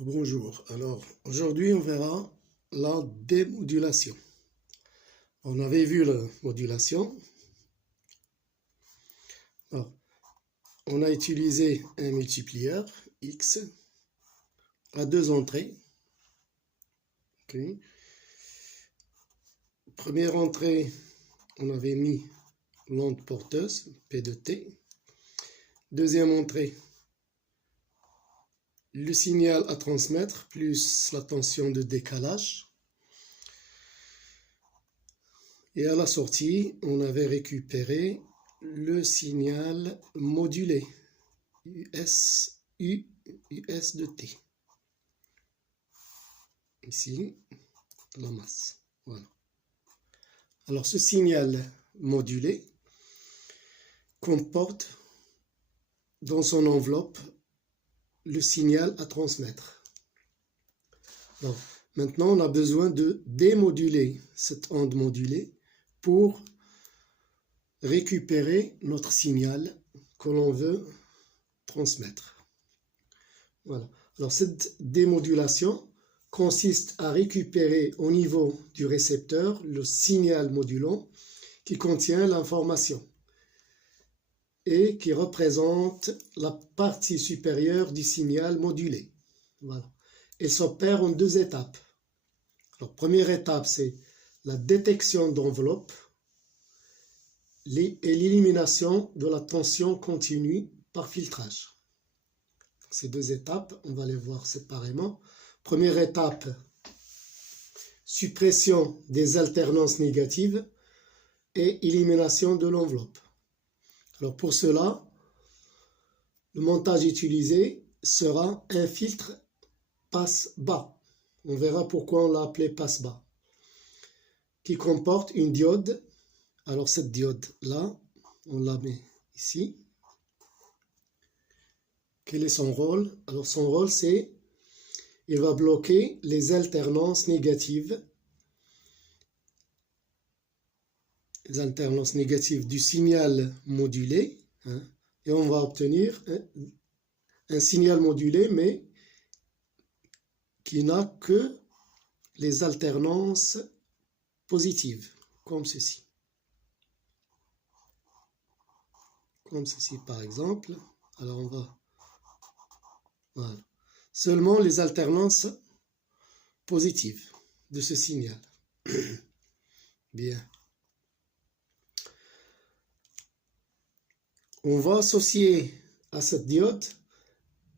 Bonjour, alors aujourd'hui on verra la démodulation. On avait vu la modulation. Alors, on a utilisé un multiplieur X à deux entrées. Okay. Première entrée, on avait mis l'onde porteuse, P de T. Deuxième entrée, le signal à transmettre plus la tension de décalage. Et à la sortie, on avait récupéré le signal modulé, US de T. Ici, la masse. Voilà. Alors, ce signal modulé comporte dans son enveloppe le signal à transmettre. Donc, maintenant, on a besoin de démoduler cette onde modulée pour récupérer notre signal que l'on veut transmettre. Voilà. Alors, cette démodulation consiste à récupérer au niveau du récepteur le signal modulant qui contient l'information et qui représente la partie supérieure du signal modulé. Voilà. Elle s'opère en deux étapes. Alors, première étape, c'est la détection d'enveloppe et l'élimination de la tension continue par filtrage. Ces deux étapes, on va les voir séparément. Première étape, suppression des alternances négatives et élimination de l'enveloppe. Alors pour cela, le montage utilisé sera un filtre passe-bas. On verra pourquoi on l'a appelé passe-bas, qui comporte une diode. Alors cette diode-là, on la met ici. Quel est son rôle? Alors son rôle, c'est il va bloquer les alternances négatives. Les alternances négatives du signal modulé. Et on va obtenir un signal modulé, mais qui n'a que les alternances positives, comme ceci. Comme ceci, par exemple. Alors, on va... Voilà. Seulement les alternances positives de ce signal. Bien. On va associer à cette diode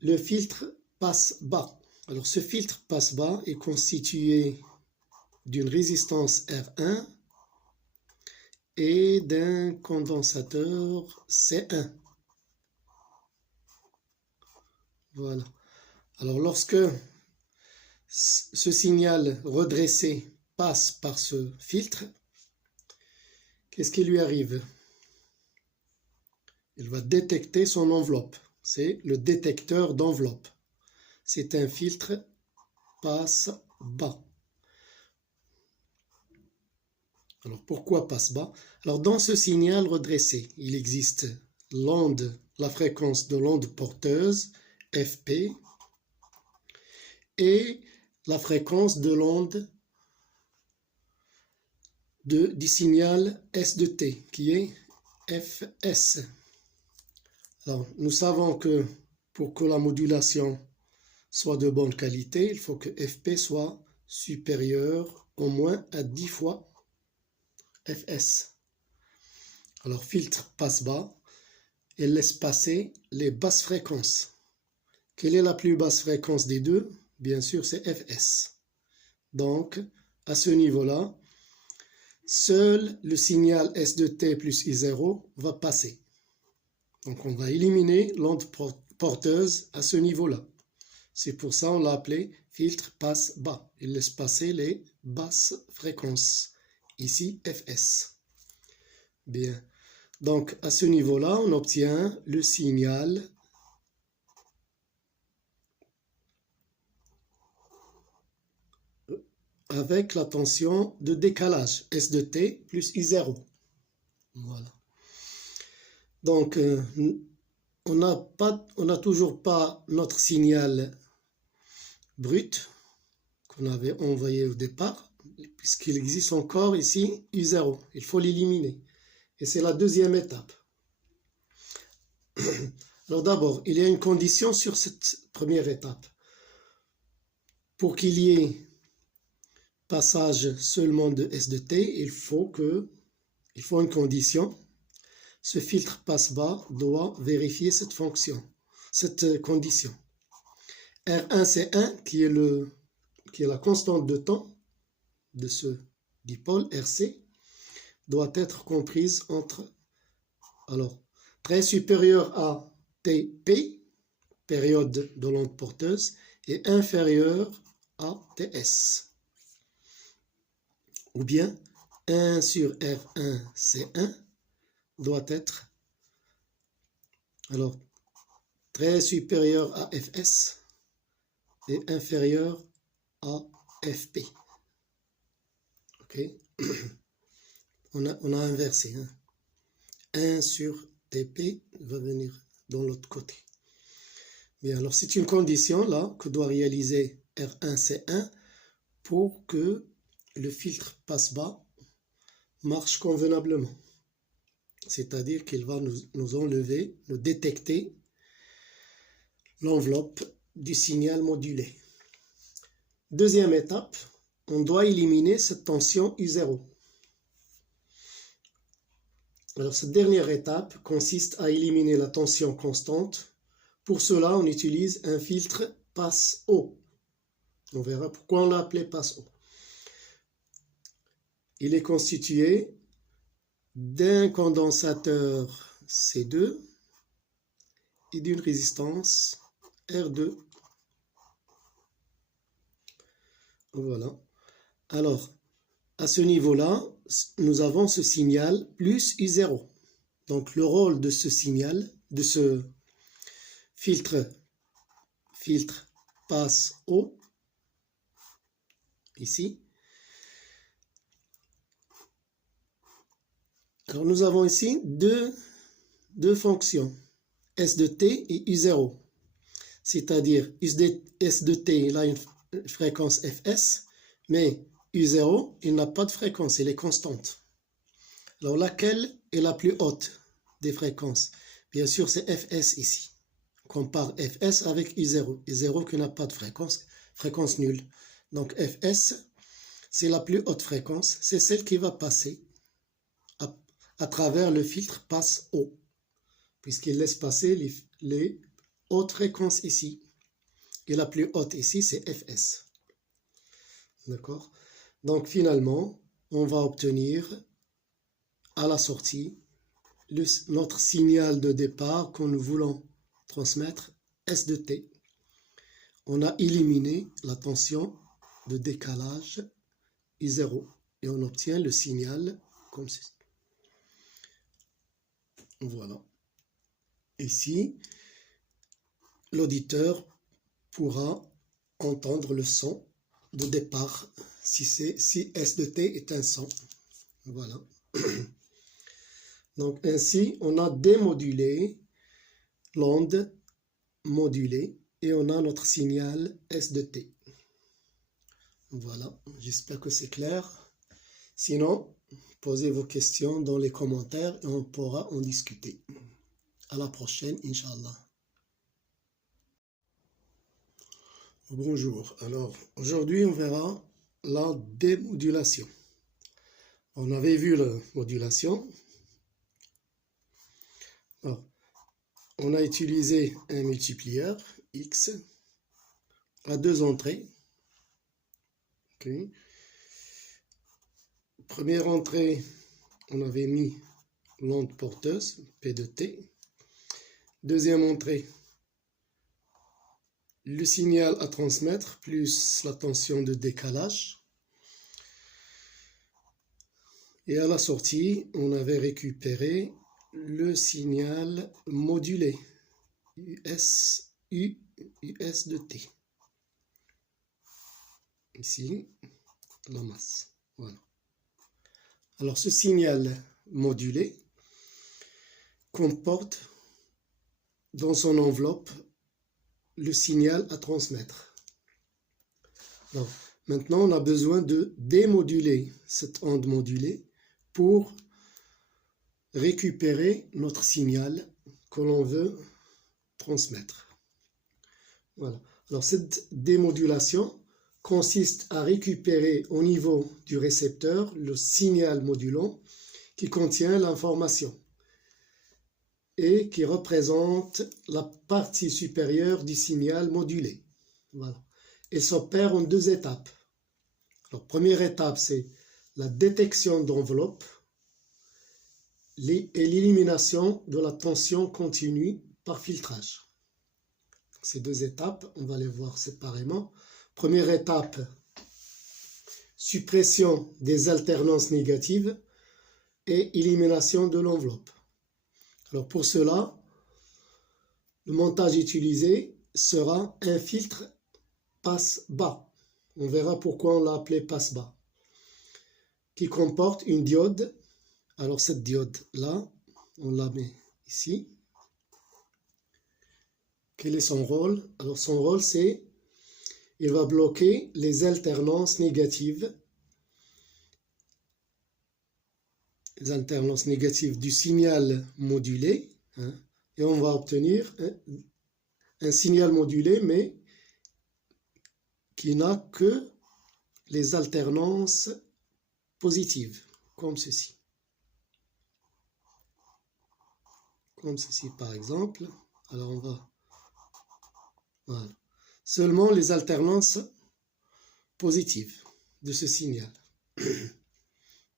le filtre passe-bas. Alors, ce filtre passe-bas est constitué d'une résistance R1 et d'un condensateur C1. Voilà. Alors, lorsque ce signal redressé passe par ce filtre, qu'est-ce qui lui arrive? Il va détecter son enveloppe. C'est le détecteur d'enveloppe. C'est un filtre passe-bas. Alors, pourquoi passe-bas? Alors, dans ce signal redressé, il existe l'onde, la fréquence de l'onde porteuse, FP, et la fréquence de l'onde du signal S de T, qui est Fs. Alors, nous savons que pour que la modulation soit de bonne qualité, il faut que Fp soit supérieur au moins à 10 fois Fs. Alors, filtre passe-bas et laisse passer les basses fréquences. Quelle est la plus basse fréquence des deux? Bien sûr, c'est Fs. Donc, à ce niveau-là, seul le signal S de T plus I0 va passer. Donc, on va éliminer l'onde porteuse à ce niveau-là. C'est pour ça qu'on l'a appelé filtre passe-bas. Il laisse passer les basses fréquences. Ici, Fs. Bien. Donc, à ce niveau-là, on obtient le signal avec la tension de décalage, S de T plus I0. Voilà. Donc, on n'a toujours pas notre signal brut qu'on avait envoyé au départ, puisqu'il existe encore ici U0. Il faut l'éliminer. Et c'est la deuxième étape. Alors d'abord, il y a une condition sur cette première étape. Pour qu'il y ait passage seulement de S de T, il faut une condition. Ce filtre passe-bas doit vérifier cette fonction, cette condition. R1, c'est 1, qui est la constante de temps de ce dipôle, RC, doit être comprise entre, alors, très supérieur à TP, période de l'onde porteuse, et inférieur à TS. Ou bien 1 sur R1, C1 doit être alors très supérieur à Fs et inférieur à Fp. Ok, on a inversé. 1 sur Tp va venir dans l'autre côté. Bien, alors c'est une condition là que doit réaliser R1C1 pour que le filtre passe-bas marche convenablement. C'est-à-dire qu'il va nous enlever, nous détecter l'enveloppe du signal modulé. Deuxième étape, on doit éliminer cette tension U0. Alors cette dernière étape consiste à éliminer la tension constante. Pour cela, on utilise un filtre passe-haut. On verra pourquoi on l'a appelé passe-haut. Il est constitué d'un condensateur C2 et d'une résistance R2. Voilà. Alors, à ce niveau-là, nous avons ce signal plus U0. Donc, le rôle de ce signal, de ce filtre passe-haut, ici. Alors, nous avons ici deux fonctions, S de t et U0. C'est-à-dire, S de t, il a une fréquence Fs, mais U0, il n'a pas de fréquence, il est constante. Alors, laquelle est la plus haute des fréquences? Bien sûr, c'est Fs ici. On compare Fs avec U0. U0 qui n'a pas de fréquence nulle. Donc, Fs, c'est la plus haute fréquence. C'est celle qui va passer à travers le filtre passe-haut, puisqu'il laisse passer les hautes fréquences ici. Et la plus haute ici, c'est Fs. D'accord? Donc, finalement, on va obtenir à la sortie notre signal de départ que nous voulons transmettre, S de t. On a éliminé la tension de décalage I0 et on obtient le signal comme ceci. Voilà. Ici, l'auditeur pourra entendre le son de départ si S de t est un son. Voilà. Donc ainsi, on a démodulé l'onde modulée et on a notre signal S de t. Voilà, j'espère que c'est clair. Sinon, posez vos questions dans les commentaires et on pourra en discuter. À la prochaine, Inch'Allah. Bonjour, alors aujourd'hui on verra la démodulation. On avait vu la modulation. Alors, on a utilisé un multiplieur X à deux entrées. Okay. Première entrée, on avait mis l'onde porteuse, P de T. Deuxième entrée, le signal à transmettre plus la tension de décalage. Et à la sortie, on avait récupéré le signal modulé, US de T. Ici, la masse. Voilà. Alors, ce signal modulé comporte dans son enveloppe le signal à transmettre. Alors, maintenant, on a besoin de démoduler cette onde modulée pour récupérer notre signal que l'on veut transmettre. Voilà. Alors, cette démodulation consiste à récupérer au niveau du récepteur le signal modulant qui contient l'information et qui représente la partie supérieure du signal modulé. Voilà. Il s'opère en deux étapes. Alors, première étape, c'est la détection d'enveloppe et l'élimination de la tension continue par filtrage. Ces deux étapes, on va les voir séparément. Première étape, suppression des alternances négatives et élimination de l'enveloppe. Alors pour cela, le montage utilisé sera un filtre passe-bas. On verra pourquoi on l'a appelé passe-bas, qui comporte une diode. Alors cette diode-là, on la met ici. Quel est son rôle? Alors son rôle, c'est il va bloquer les alternances négatives. Les alternances négatives du signal modulé. Et on va obtenir un signal modulé, mais qui n'a que les alternances positives, comme ceci. Comme ceci, par exemple. Alors, on va... Voilà. Seulement les alternances positives de ce signal.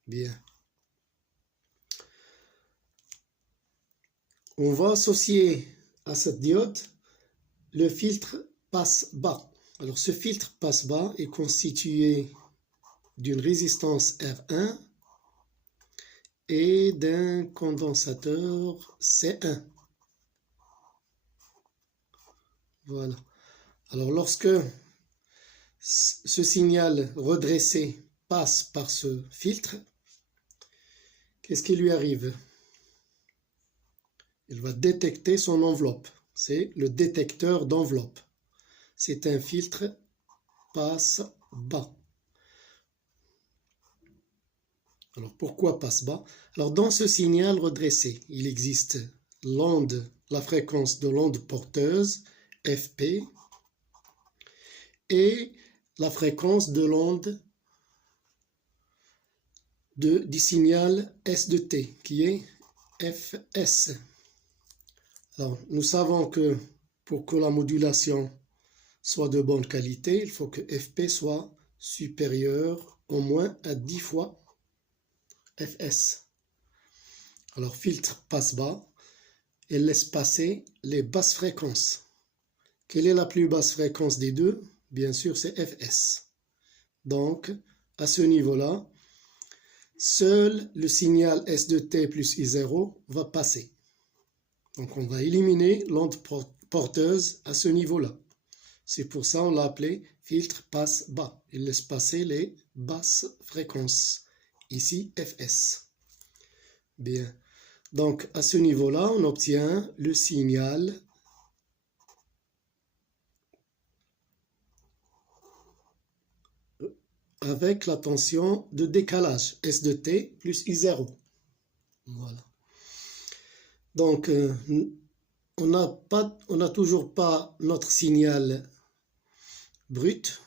Bien. On va associer à cette diode le filtre passe-bas. Alors ce filtre passe-bas est constitué d'une résistance R1 et d'un condensateur C1. Voilà. Alors lorsque ce signal redressé passe par ce filtre, qu'est-ce qui lui arrive? Il va détecter son enveloppe. C'est le détecteur d'enveloppe. C'est un filtre passe-bas. Alors pourquoi passe-bas? Alors dans ce signal redressé, il existe l'onde, la fréquence de l'onde porteuse, FP, et la fréquence de l'onde du signal S de T, qui est Fs. Alors, nous savons que pour que la modulation soit de bonne qualité, il faut que Fp soit supérieur au moins à 10 fois Fs. Alors, filtre passe-bas et laisse passer les basses fréquences. Quelle est la plus basse fréquence des deux? Bien sûr, c'est Fs. Donc, à ce niveau-là, seul le signal S de T plus I0 va passer. Donc, on va éliminer l'onde porteuse à ce niveau-là. C'est pour ça qu'on l'a appelé filtre passe-bas. Il laisse passer les basses fréquences. Ici, Fs. Bien. Donc, à ce niveau-là, on obtient le signal avec la tension de décalage, S de T plus I0. Voilà. Donc, on n'a toujours pas notre signal brut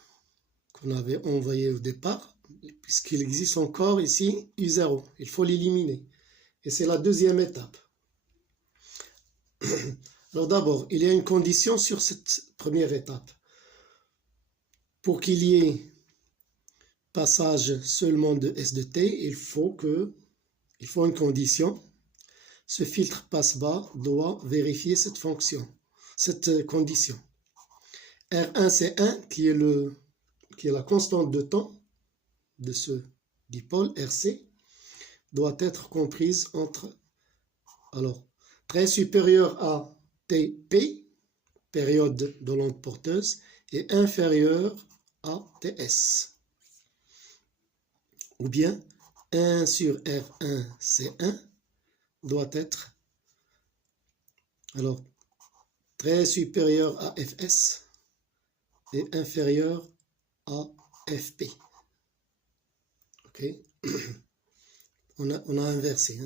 qu'on avait envoyé au départ, puisqu'il existe encore ici I0. Il faut l'éliminer. Et c'est la deuxième étape. Alors d'abord, il y a une condition sur cette première étape. Pour qu'il y ait passage seulement de S de T, il faut une condition. Ce filtre passe-bas doit vérifier cette fonction, cette condition. R1, c'est 1, qui est la constante de temps de ce dipôle RC, doit être comprise entre, alors, très supérieur à TP, période de l'onde porteuse, et inférieur à TS. Ou bien 1 sur R1, C1 doit être alors très supérieur à Fs et inférieur AFP. Ok? On a inversé.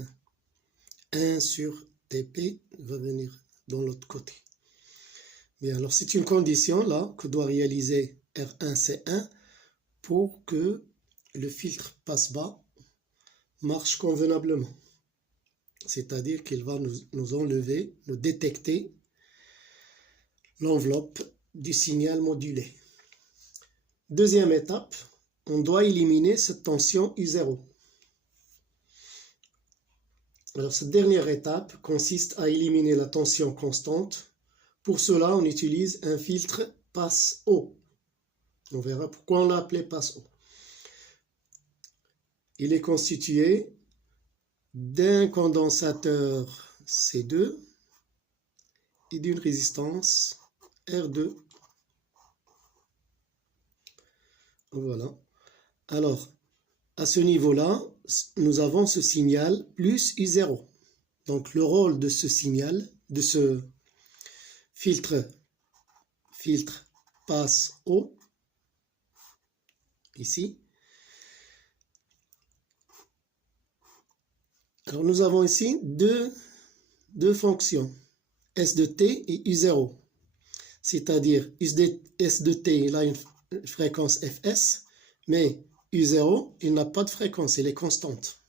1 sur TP va venir dans l'autre côté. Bien, alors c'est une condition là que doit réaliser R1C1 pour que le filtre passe-bas marche convenablement. C'est-à-dire qu'il va nous enlever, nous détecter l'enveloppe du signal modulé. Deuxième étape, on doit éliminer cette tension U0. Alors cette dernière étape consiste à éliminer la tension constante. Pour cela, on utilise un filtre passe-haut. On verra pourquoi on l'a appelé passe-haut. Il est constitué d'un condensateur C2 et d'une résistance R2. Voilà. Alors, à ce niveau-là, nous avons ce signal plus U0. Donc, le rôle de ce signal, de ce filtre passe-haut, ici. Alors, nous avons ici deux fonctions, S de t et U0. C'est-à-dire, S de t, il a une fréquence Fs, mais U0, il n'a pas de fréquence, elle est constante.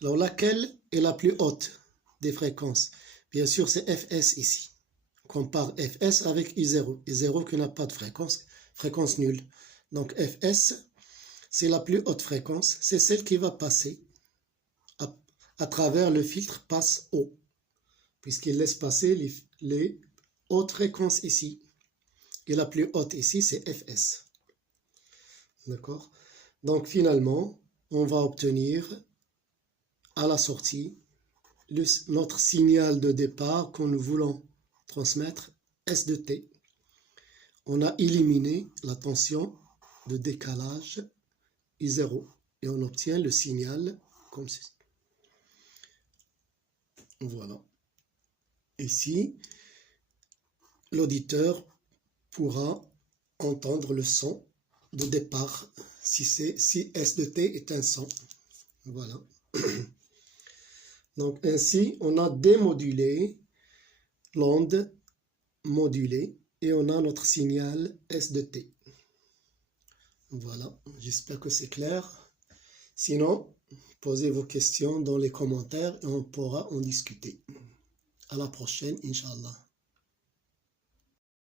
Alors, laquelle est la plus haute des fréquences? Bien sûr, c'est Fs ici. On compare Fs avec U0. U0 qui n'a pas de fréquence nulle. Donc, Fs, c'est la plus haute fréquence. C'est celle qui va passer à travers le filtre passe-haut, puisqu'il laisse passer les hautes fréquences ici. Et la plus haute ici, c'est Fs. D'accord? Donc, finalement, on va obtenir à la sortie notre signal de départ que nous voulons transmettre, S de t. On a éliminé la tension de décalage I0 et on obtient le signal comme ceci. Voilà. Ici, l'auditeur pourra entendre le son de départ si S de t est un son. Voilà. Donc ainsi, on a démodulé l'onde modulée et on a notre signal S de t. Voilà, j'espère que c'est clair. Sinon, posez vos questions dans les commentaires et on pourra en discuter. À la prochaine, Inch'Allah.